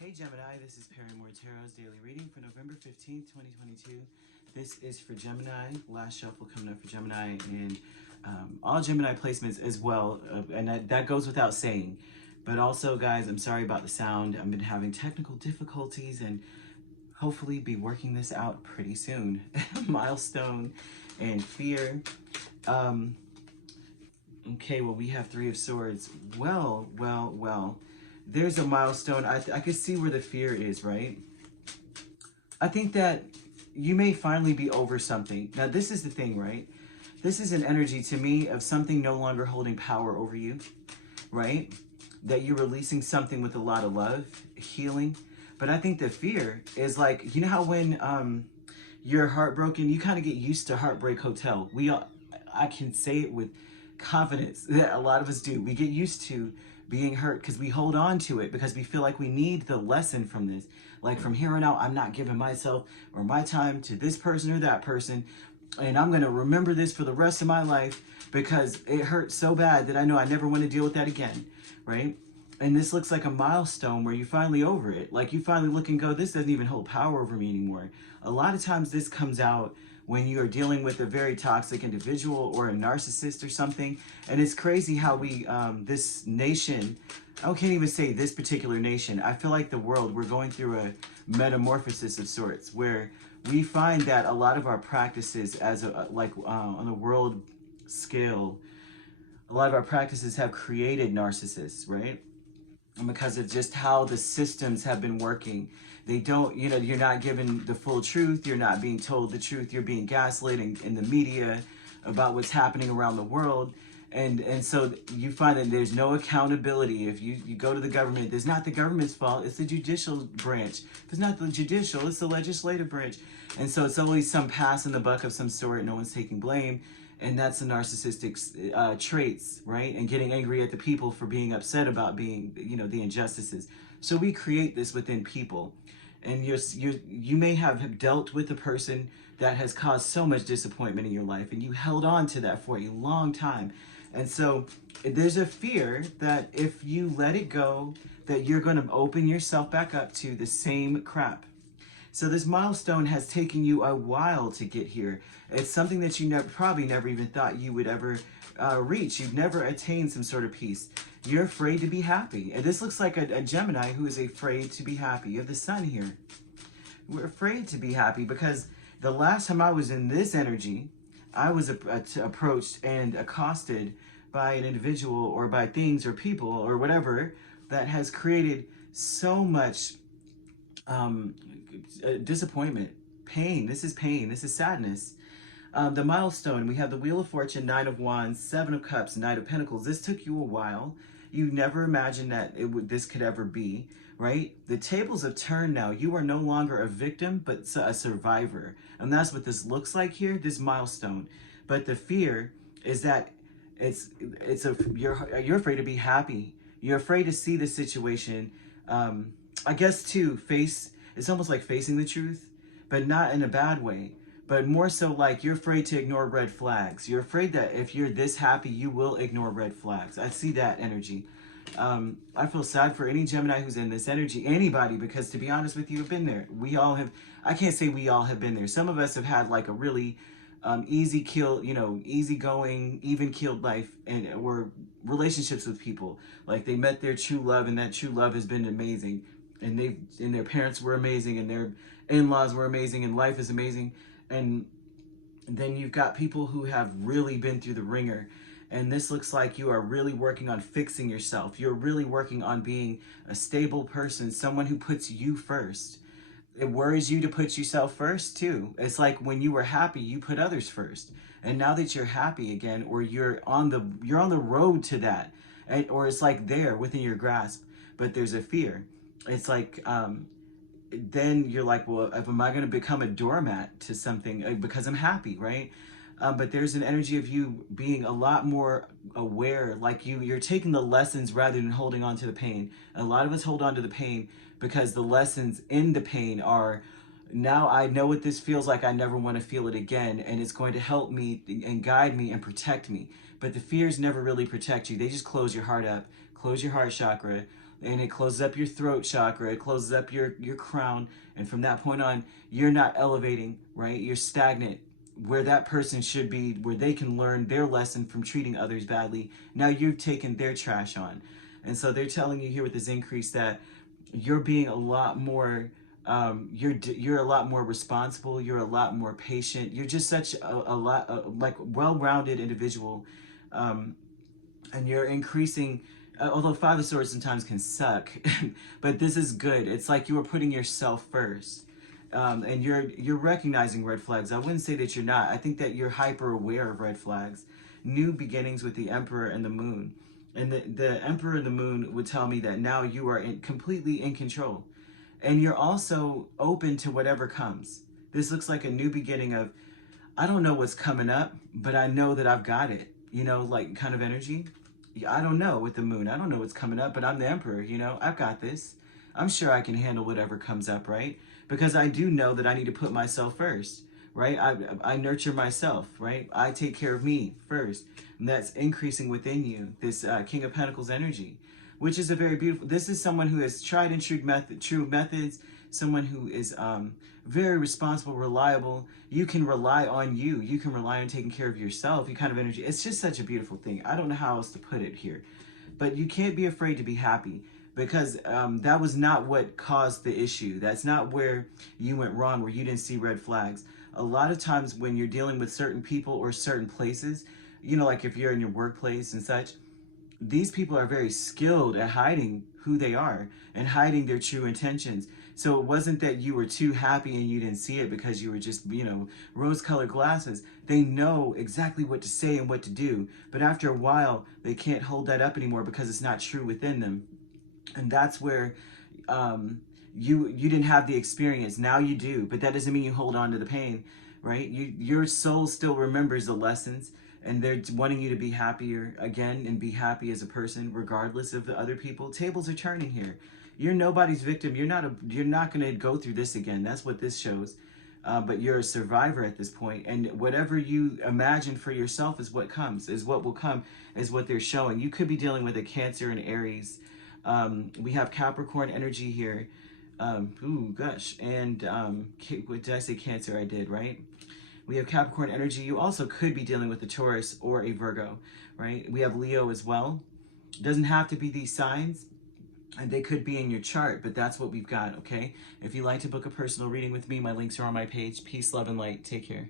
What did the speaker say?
Hey Gemini, this is Perrymore Tarot's daily reading for November 15th, 2022. This is for Gemini, last shuffle coming up for Gemini, and all Gemini placements as well, and that goes without saying. But also, guys, I'm sorry about the sound. I've been having technical difficulties and hopefully be working this out pretty soon. Milestone and fear. Okay, well, we have Three of Swords. Well. There's a milestone. I can see where the fear is, right? I think that you may finally be over something. Now, this is the thing, right? This is an energy to me of something no longer holding power over you, right? That you're releasing something with a lot of love, healing. But I think the fear is like, you know how when you're heartbroken, you kind of get used to Heartbreak Hotel. I can say it with confidence that a lot of us do. We get used to being hurt because we hold on to it because we feel like we need the lesson from this. Like, from here on out, I'm not giving myself or my time to this person or that person, and I'm going to remember this for the rest of my life because it hurt so bad that I know I never want to deal with that again, right? And this looks like a milestone where you're finally over it. Like, you finally look and go, this doesn't even hold power over me anymore. A lot of times this comes out when you are dealing with a very toxic individual or a narcissist or something. And it's crazy how we, this nation, I can't even say this particular nation. I feel like the world, we're going through a metamorphosis of sorts where we find that a lot of our practices as on a world scale, a lot of our practices have created narcissists, right? And because of just how the systems have been working. They don't, you're not given the full truth. You're not being told the truth. You're being gaslit in the media about what's happening around the world. And so you find that there's no accountability. If you go to the government, it's not the government's fault. It's the judicial branch. If it's not the judicial, it's the legislative branch. And so it's always some pass in the buck of some sort. No one's taking blame. And that's the narcissistic traits, right? And getting angry at the people for being upset about being, the injustices. So we create this within people. And you may have dealt with a person that has caused so much disappointment in your life, and you held on to that for a long time. And so there's a fear that if you let it go, that you're going to open yourself back up to the same crap. So this milestone has taken you a while to get here. It's something that you probably never even thought you would ever reach. You've never attained some sort of peace. You're afraid to be happy. And this looks like a Gemini who is afraid to be happy. You have the sun here. We're afraid to be happy because the last time I was in this energy, I was approached and accosted by an individual or by things or people or whatever that has created so much disappointment, pain. This is pain. This is sadness. The milestone, we have the Wheel of Fortune, Nine of Wands, Seven of Cups, Knight of Pentacles. This took you a while. You never imagined that this could ever be, right? The tables have turned now. You are no longer a victim, but a survivor. And that's what this looks like here, this milestone. But the fear is that you're afraid to be happy. You're afraid to see the situation. I guess to face, it's almost like facing the truth, but not in a bad way, but more so like you're afraid to ignore red flags. You're afraid that if you're this happy, you will ignore red flags. I see that energy. I feel sad for any Gemini who's in this energy, anybody, because to be honest with you, I've been there. We all have, I can't say we all have been there. Some of us have had like a really easygoing, even-keeled life, or relationships with people. Like they met their true love, and that true love has been amazing. And their parents were amazing, and their in-laws were amazing, and life is amazing. And then you've got people who have really been through the ringer. And this looks like you are really working on fixing yourself. You're really working on being a stable person, someone who puts you first. It worries you to put yourself first too. It's like when you were happy, you put others first. And now that you're happy again, or you're on the road to that, or it's like there within your grasp, but there's a fear. It's like, then you're like, well, am I going to become a doormat to something because I'm happy, right? But there's an energy of you being a lot more aware, like you're taking the lessons rather than holding on to the pain. A lot of us hold on to the pain because the lessons in the pain are, now I know what this feels like. I never want to feel it again. And it's going to help me and guide me and protect me. But the fears never really protect you. They just close your heart up, close your heart chakra, and it closes up your throat chakra, it closes up your crown, and from that point on, you're not elevating, right? You're stagnant where that person should be, where they can learn their lesson from treating others badly. Now you've taken their trash on. And so they're telling you here with this increase that you're being a lot more, you're a lot more responsible, you're a lot more patient, you're just such a lot, like well-rounded individual, and you're increasing, although Five of Swords sometimes can suck, but this is good. It's like you are putting yourself first. And you're recognizing red flags. I wouldn't say that you're not. I think that you're hyper aware of red flags. New beginnings with the Emperor and the Moon. And the Emperor and the Moon would tell me that now you are completely in control. And you're also open to whatever comes. This looks like a new beginning of, I don't know what's coming up, but I know that I've got it. You know, like kind of energy. I don't know with the Moon. I don't know what's coming up, but I'm the Emperor, you know. I've got this. I'm sure I can handle whatever comes up, right? Because I do know that I need to put myself first, right? I nurture myself, right? I take care of me first. And that's increasing within you, this King of Pentacles energy, which is a very beautiful, this is someone who has tried and true methods, someone who is very responsible, reliable. You can rely on you. You can rely on taking care of yourself, you kind of energy. It's just such a beautiful thing. I don't know how else to put it here, but you can't be afraid to be happy. Because that was not what caused the issue. That's not where you went wrong, where you didn't see red flags. A lot of times when you're dealing with certain people or certain places, you know, like if you're in your workplace and such, these people are very skilled at hiding who they are and hiding their true intentions. So it wasn't that you were too happy and you didn't see it because you were just, you know, rose-colored glasses. They know exactly what to say and what to do. But after a while, they can't hold that up anymore because it's not true within them. And that's where you didn't have the experience. Now you do, but that doesn't mean you hold on to the pain, right? Your soul still remembers the lessons, and they're wanting you to be happier again and be happy as a person, regardless of the other people. Tables are turning here. You're nobody's victim. You're not going to go through this again. That's what this shows. But you're a survivor at this point, and whatever you imagine for yourself is what comes, is what will come, is what they're showing. You could be dealing with a Cancer and Aries. We have Capricorn energy here. Ooh, gosh. And did I say Cancer? I did, right? We have Capricorn energy. You also could be dealing with a Taurus or a Virgo, right? We have Leo as well. It doesn't have to be these signs, and they could be in your chart, but that's what we've got, okay? If you'd like to book a personal reading with me, my links are on my page. Peace, love, and light. Take care.